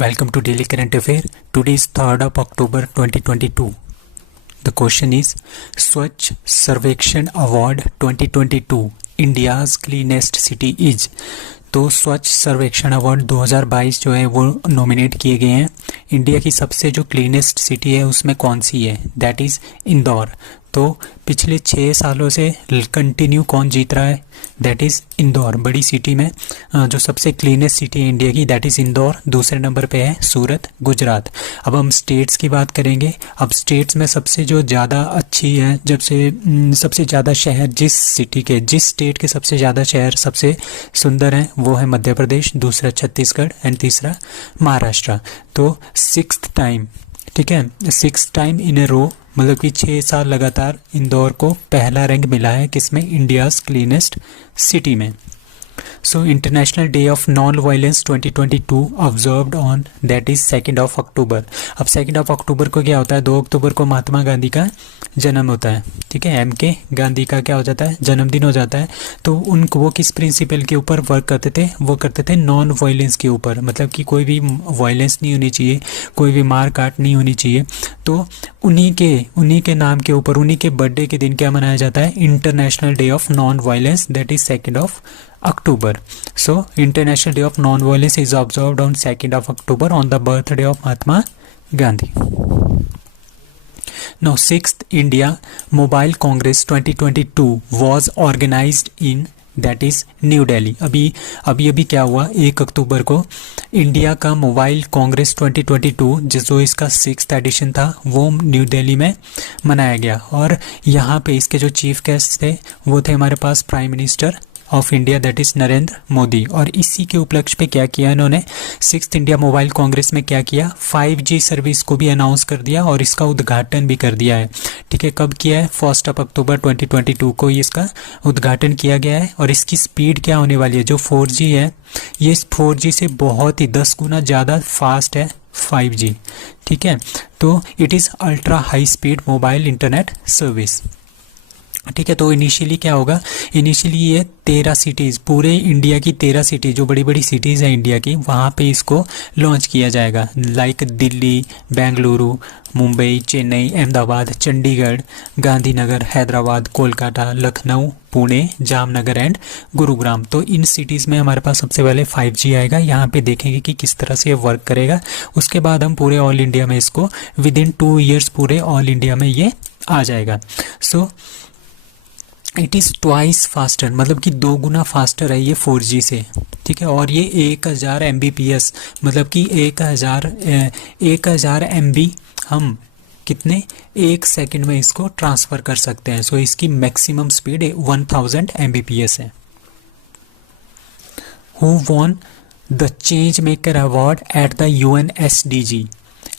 Welcome to Daily Current Affair. Today is 3rd of October 2022. The question is Swachh Sarvekshan Award 2022 India's cleanest city is. तो स्वच्छ सर्वेक्षण award 2022 जो है वो nominate किए गए हैं। इंडिया की सबसे जो क्लीनेस्ट सिटी है उसमें कौन सी है? That is Indore. तो पिछले 6 सालों से कंटिन्यू कौन जीत रहा है? That is Indore. बड़ी सिटी में जो सबसे क्लीनेस्ट सिटी है इंडिया की दैट इज़ इंदौर। दूसरे नंबर पे है सूरत, गुजरात। अब हम स्टेट्स की बात करेंगे। अब स्टेट्स में सबसे जो ज़्यादा अच्छी है, जब से सबसे ज़्यादा शहर जिस स्टेट के सबसे ज़्यादा शहर सबसे सुंदर हैं वो है मध्य प्रदेश, दूसरा छत्तीसगढ़ एंड तीसरा महाराष्ट्र। तो 6th टाइम, ठीक है, 6th टाइम इन ए रो, मतलब कि 6 साल लगातार इंदौर को पहला रैंक मिला है किसमें? इंडियाज़ क्लीनेस्ट सिटी में। So international day of non violence 2022 observed on that is 2 October. अब 2 अक्टूबर को क्या होता है? 2 अक्टूबर को महात्मा गांधी का जन्म होता है, ठीक है। MK गांधी का क्या हो जाता है? जन्मदिन हो जाता है। तो उनको वो किस प्रिंसिपल के ऊपर वर्क करते थे? वो करते थे नॉन वायलेंस के ऊपर, मतलब कि कोई भी वायलेंस नहीं होनी चाहिए, कोई भी मार काट नहीं होनी चाहिए। तो उन्हीं के नाम के ऊपर, उन्हीं के बर्थडे के दिन क्या मनाया जाता है? International day of non violence, that is 2 October. So International Day of Non-Violence is observed on 2 October on the birthday of Mahatma Gandhi. Now 6th India Mobile Congress 2022 was organized in that is new Delhi. अभी क्या हुआ? 1 अक्टूबर को India का mobile Congress 2022 जो इसका 6th addition था वो new Delhi में मनाया गया। और यहाँ पे इसके जो चीफ गेस्ट थे वो थे हमारे पास prime minister of India that is Narendra Modi. और इसी के उपलक्ष्य पे क्या किया इन्होंने? 6th इंडिया मोबाइल कांग्रेस में क्या किया? 5G सर्विस को भी अनाउंस कर दिया और इसका उद्घाटन भी कर दिया है, ठीक है। कब किया है? 1 अक्टूबर 2022 को इसका उद्घाटन किया गया है। और इसकी स्पीड क्या होने वाली है? जो 4G है ये 4G से बहुत ही 10 गुना ज़्यादा फास्ट है 5G, ठीक है। तो it is ultra high speed mobile internet service, ठीक है। तो इनिशियली क्या होगा? इनिशियली ये 13 सिटीज़, पूरे इंडिया की 13 सिटी जो बड़ी बड़ी सिटीज़ हैं इंडिया की, वहाँ पे इसको लॉन्च किया जाएगा। Like Delhi, Bengaluru, Mumbai, Chennai, Ahmedabad, Chandigarh, Gandhinagar, Hyderabad, Kolkata, Lucknow, Pune, Jamnagar and Gurugram. तो इन सिटीज़ में हमारे पास सबसे पहले 5G आएगा। यहाँ पे देखेंगे कि किस तरह से ये वर्क करेगा। उसके बाद हम पूरे ऑल इंडिया में इसको विदिन 2 years पूरे ऑल इंडिया में ये आ जाएगा। So it is twice faster, मतलब कि 2 गुना फास्टर है ये 4G से, ठीक है। और ये 1000 Mbps, मतलब कि 1000 MB हम कितने 1 सेकंड में इसको ट्रांसफ़र कर सकते हैं। सो इसकी मैक्सिमम स्पीड 1000 Mbps है। Who won the change maker award at the UN SDG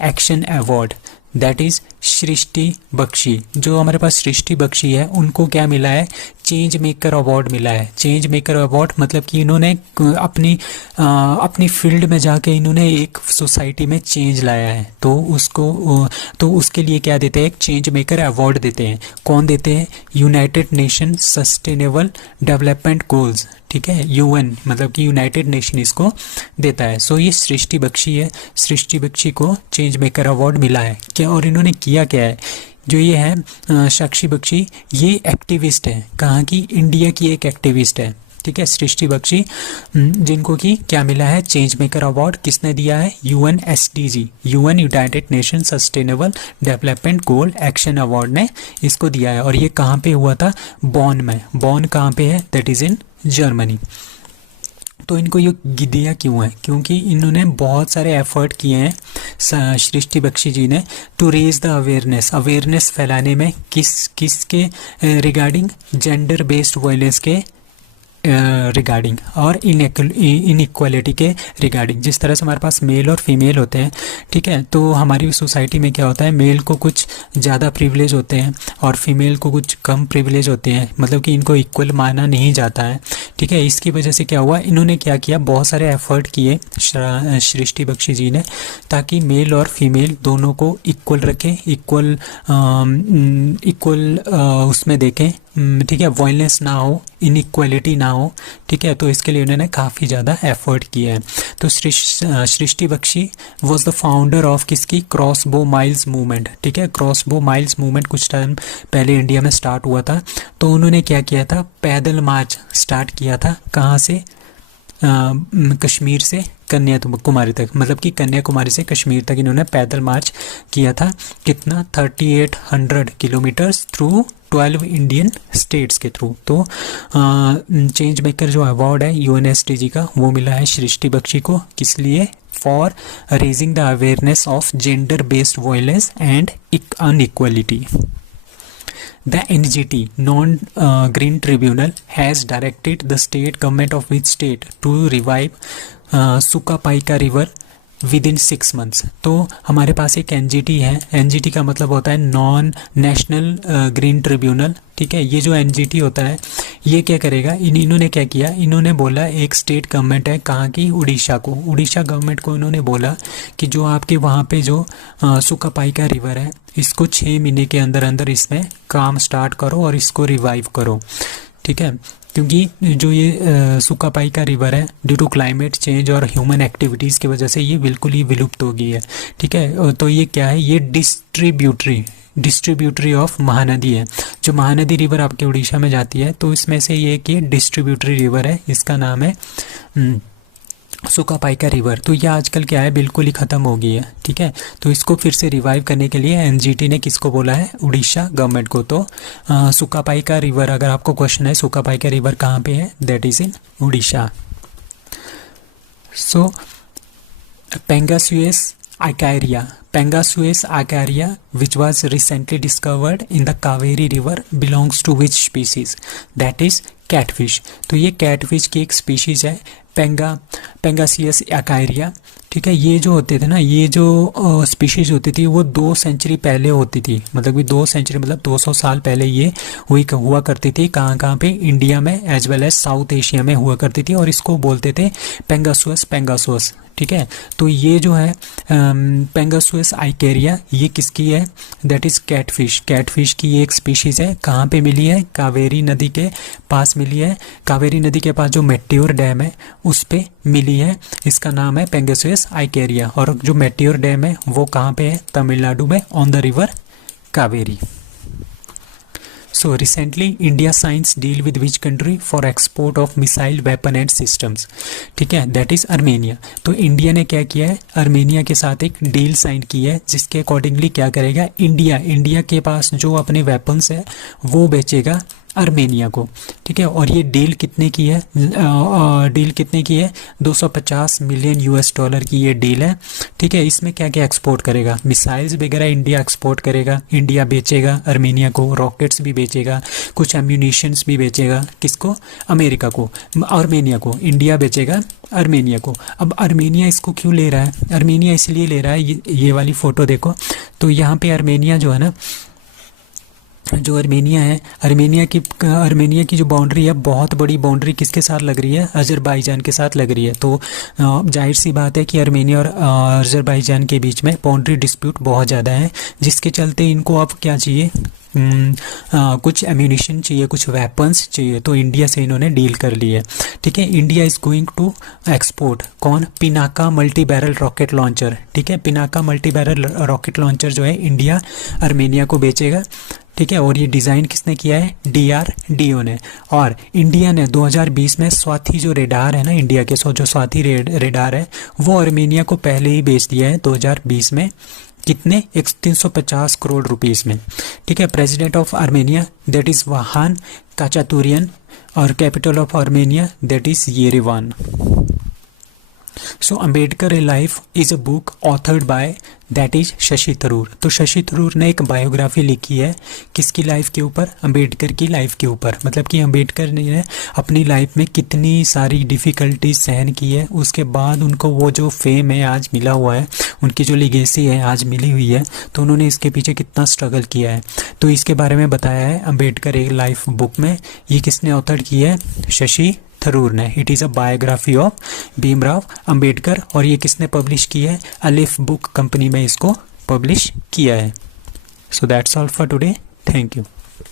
action award? That is Srishti Bakshi. जो हमारे पास सृष्टि बख्शी है उनको क्या मिला है? चेंज मेकर अवार्ड मिला है। चेंज मेकर अवार्ड मतलब कि इन्होंने अपनी फील्ड में जाके इन्होंने एक सोसाइटी में चेंज लाया है। तो उसके लिए क्या देते हैं? एक चेंज मेकर अवार्ड देते हैं। कौन देते हैं? United nation sustainable development goals, ठीक है। UN मतलब कि यूनाइटेड नेशन इसको देता है। सो ये सृष्टि बख्शी है। सृष्टि बख्शी को चेंज मेकर अवार्ड मिला है क्या? और इन्होंने किया क्या है? जो ये है साक्षी बख्शी, ये एक्टिविस्ट है। कहाँ की? इंडिया की एक एक्टिविस्ट है, ठीक है। सृष्टि बख्शी जिनको कि क्या मिला है? Change maker award. किसने दिया है? UN SDG, UN United nation sustainable development goal action award ने इसको दिया है। और ये कहाँ पे हुआ था? बॉन में। बॉन कहाँ पे है? That is in Germany. तो इनको ये दिया क्यों है? क्योंकि इन्होंने बहुत सारे एफर्ट किए हैं सृष्टि बख्शी जी ने टू रेज द अवेयरनेस फैलाने में। किसके रिगार्डिंग? जेंडर बेस्ड वायलेंस के रिगार्डिंग और इनइक्वालिटी के रिगार्डिंग। जिस तरह से हमारे पास मेल और फीमेल होते हैं, ठीक है, तो हमारी सोसाइटी में क्या होता है? मेल को कुछ ज़्यादा प्रिविलेज होते हैं और फीमेल को कुछ कम प्रिविलेज होते हैं, मतलब कि इनको इक्वल माना नहीं जाता है, ठीक है। इसकी वजह से क्या हुआ? इन्होंने क्या किया? बहुत सारे एफर्ट किए सृष्टि बख्शी जी ने, ताकि मेल और फीमेल दोनों को इक्वल रखें, इक्वल उसमें देखें, ठीक है, वायलेंस ना हो, इनइक्वालिटी ना हो, ठीक है। तो इसके लिए उन्होंने काफ़ी ज़्यादा एफर्ट किया है। तो Srishti Bakshi was the founder of किसकी, क्रॉस बो माइल्स मूवमेंट, ठीक है। क्रॉस बो माइल्स मूवमेंट कुछ टाइम पहले इंडिया में स्टार्ट हुआ था। तो उन्होंने क्या किया था, पैदल मार्च स्टार्ट किया था, कहाँ से, कश्मीर से कन्याकुमारी तक, मतलब कि कन्याकुमारी से कश्मीर तक इन्होंने पैदल मार्च किया था। कितना, 3800 किलोमीटर्स थ्रू 12 इंडियन स्टेट्स के थ्रू। तो चेंज मेकर जो अवार्ड है यूएनएसडीजी का, वो मिला है सृष्टि बख्शी को, किस लिए, for raising the awareness of gender based violence and inequality. The NGT Non-Green Tribunal has directed the state government of which state to revive Sukapaika River within 6 months। तो हमारे पास एक NGT है, NGT का मतलब होता है नॉन नेशनल ग्रीन ट्रिब्यूनल, ठीक है। ये जो NGT होता है ये क्या करेगा, इन्होंने क्या किया, इन्होंने बोला एक स्टेट गवर्नमेंट है, कहाँ की, उड़ीसा को, उड़ीसा गवर्नमेंट को इन्होंने बोला कि जो आपके वहाँ पे जो सुकापाइका रिवर है, इसको 6 महीने के अंदर अंदर इसमें काम स्टार्ट करो और इसको रिवाइव करो, ठीक है। क्योंकि जो ये सुकापाइका रिवर है, ड्यू टू क्लाइमेट चेंज और ह्यूमन एक्टिविटीज़ की वजह से ये बिल्कुल ही विलुप्त हो गई है, ठीक है। तो ये क्या है, ये डिस्ट्रीब्यूटरी ऑफ महानदी है। जो महानदी रिवर आपके उड़ीसा में जाती है, तो इसमें से ये एक ये डिस्ट्रीब्यूटरी रिवर है, इसका नाम है सुकापाइका रिवर। तो ये आजकल क्या है, बिल्कुल ही ख़त्म हो गई है, ठीक है। तो इसको फिर से रिवाइव करने के लिए एनजीटी ने किसको बोला है, उड़ीसा गवर्नमेंट को। तो सुकापाइका रिवर, अगर आपको क्वेश्चन है सुकापाइका रिवर कहाँ पे है, that is in Orissa. So पेंगासुएस acaria which was recently discovered in the Kaveri river belongs to which species, that is catfish। तो ये catfish की एक species है, पेंगासियस acaria, ठीक है। ये जो होते थे ना, ये जो स्पीशीज़ होती थी वो 2 सेंचुरी पहले होती थी, मतलब कि 2 सेंचुरी मतलब 200 साल पहले ये हुआ करती थी। कहाँ पे, इंडिया में as well as South Asia में हुआ करती थी, और इसको बोलते थे पेंगासुअस, ठीक है। तो ये जो है पेंगासुएस आइकेरिया, ये किसकी है, दैट इज़ कैटफिश की एक स्पीशीज़ है। कहाँ पे मिली है, कावेरी नदी के पास मिली है। कावेरी नदी के पास जो मेट्योर डैम है उस पे मिली है, इसका नाम है पेंगासुएस आइकेरिया। और जो मेट्योर डैम है वो कहाँ पे है, तमिलनाडु में, on the river Kaveri. So recently India signs deal with which country for export of missile weapon and systems, ठीक है, that is अर्मेनिया। तो इंडिया ने क्या किया है, अर्मेनिया के साथ एक डील साइन की है, जिसके अकॉर्डिंगली क्या करेगा, इंडिया के पास जो अपने वेपन्स है वो बेचेगा अर्मेनिया को, ठीक है। और ये डील कितने की है, 250 मिलियन US डॉलर की ये डील है, ठीक है। इसमें क्या क्या एक्सपोर्ट करेगा, मिसाइल्स वगैरह इंडिया एक्सपोर्ट करेगा, इंडिया बेचेगा अर्मेनिया को, रॉकेट्स भी बेचेगा, कुछ एम्यूनिशंस भी बेचेगा, किसको, अमेरिका को, अर्मेनिया को, इंडिया बेचेगा अर्मेनिया को। अब अर्मेनिया इसको क्यों ले रहा है, अर्मेनिया इसलिए ले रहा है, ये वाली फ़ोटो देखो, तो यहाँ पे अर्मेनिया जो है ना, जो अर्मेनिया है, अर्मेनिया की जो बाउंड्री है, बहुत बड़ी बाउंड्री किसके साथ लग रही है, अजरबैजान के साथ लग रही है। तो जाहिर सी बात है कि अर्मेनिया और अजरबैजान के बीच में बाउंड्री डिस्प्यूट बहुत ज़्यादा है, जिसके चलते इनको अब क्या चाहिए, कुछ एम्यूनिशन चाहिए, कुछ वेपन्स चाहिए। तो इंडिया से इन्होंने डील कर ली है, ठीक है। India is going to export, कौन, Pinaka multi barrel rocket launcher, ठीक है। Pinaka multi barrel rocket launcher जो है इंडिया अर्मेनिया को बेचेगा, ठीक है। और ये डिज़ाइन किसने किया है, DRDO ने। और इंडिया ने 2020 में स्वाति जो रेडार है ना, इंडिया के जो स्वाति रेडार है, वो अर्मेनिया को पहले ही बेच दिया है 2020 में, कितने, 350 करोड़ रुपीस में, ठीक है। President of Armenia that is Vahagn Khachaturyan, और capital of Armenia that is Yerevan. So Ambedkar a life is a book authored by that is Shashi Tharoor. तो शशि थरूर ने एक बायोग्राफी लिखी है, किसकी लाइफ के ऊपर, अम्बेडकर की लाइफ के ऊपर। मतलब कि अम्बेडकर ने अपनी लाइफ में कितनी सारी डिफ़िकल्टीज सहन की है, उसके बाद उनको वो जो फेम है आज मिला हुआ है, उनकी जो लिगेसी है आज मिली हुई है, तो उन्होंने इसके पीछे कितना स्ट्रगल किया है, तो इसके बारे में बताया है अम्बेडकर एक लाइफ बुक में। ये किसने ऑथर की है, शशि थरूर ने। It is a biography of Bhimrao Ambedkar, और ये किसने पब्लिश की है, अलिफ बुक कंपनी में इसको पब्लिश किया है। So that's all for today, thank you.